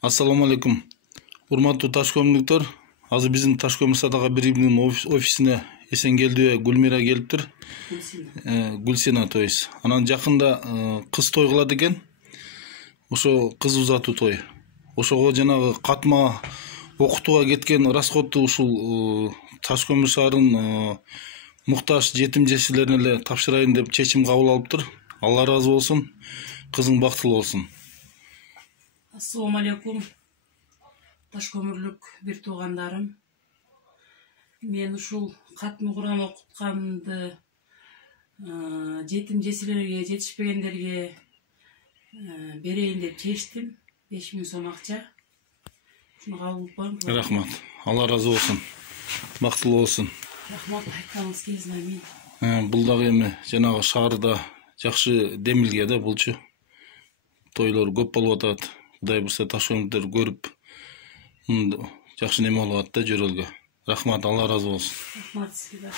Assalamu alaikum. Урматтуу таш көмүрлүктөр. Азыр биздин Таш көмүр садака бириминин офисине Эсенгелдүбө Гүлмира келиптир. Гүлсина то есть. Анан жакында кыз той кылат экен. Ошо кыз узатуу той. Ошого жанагы катма окутууга кеткен расходду ушул Таш көмүр шаарынын муктаж жетим жесирлерине эле тапшырайын деп чечим кабыл алыптыр. Алла ыраазы болсун. Кызың бактылуу болсун. Assalamu alaikum. Таш көмүрлүк бир туугандарым. Мен ушул катмы Кур'ан окутканды жетим жесирлерге, жетишпегендерге берейин деп чечтим. 5000 сом акча. Шуну кабыл кылып барам. Рахмат. Алла ыраазы болсун. Бактылуу болсун. Рахмат, айтканыңыз келсин, амин. Бул дагы эми жанагы шаарда жакшы демилге да булчу. Тойлор көп болуп атат. Кудай бурса Таш көмүрлүктөр көрүп жакшы неме болуп атат да жөрөлгө. Рахмат, Алла ыраазы болсун. Рахмат сизге.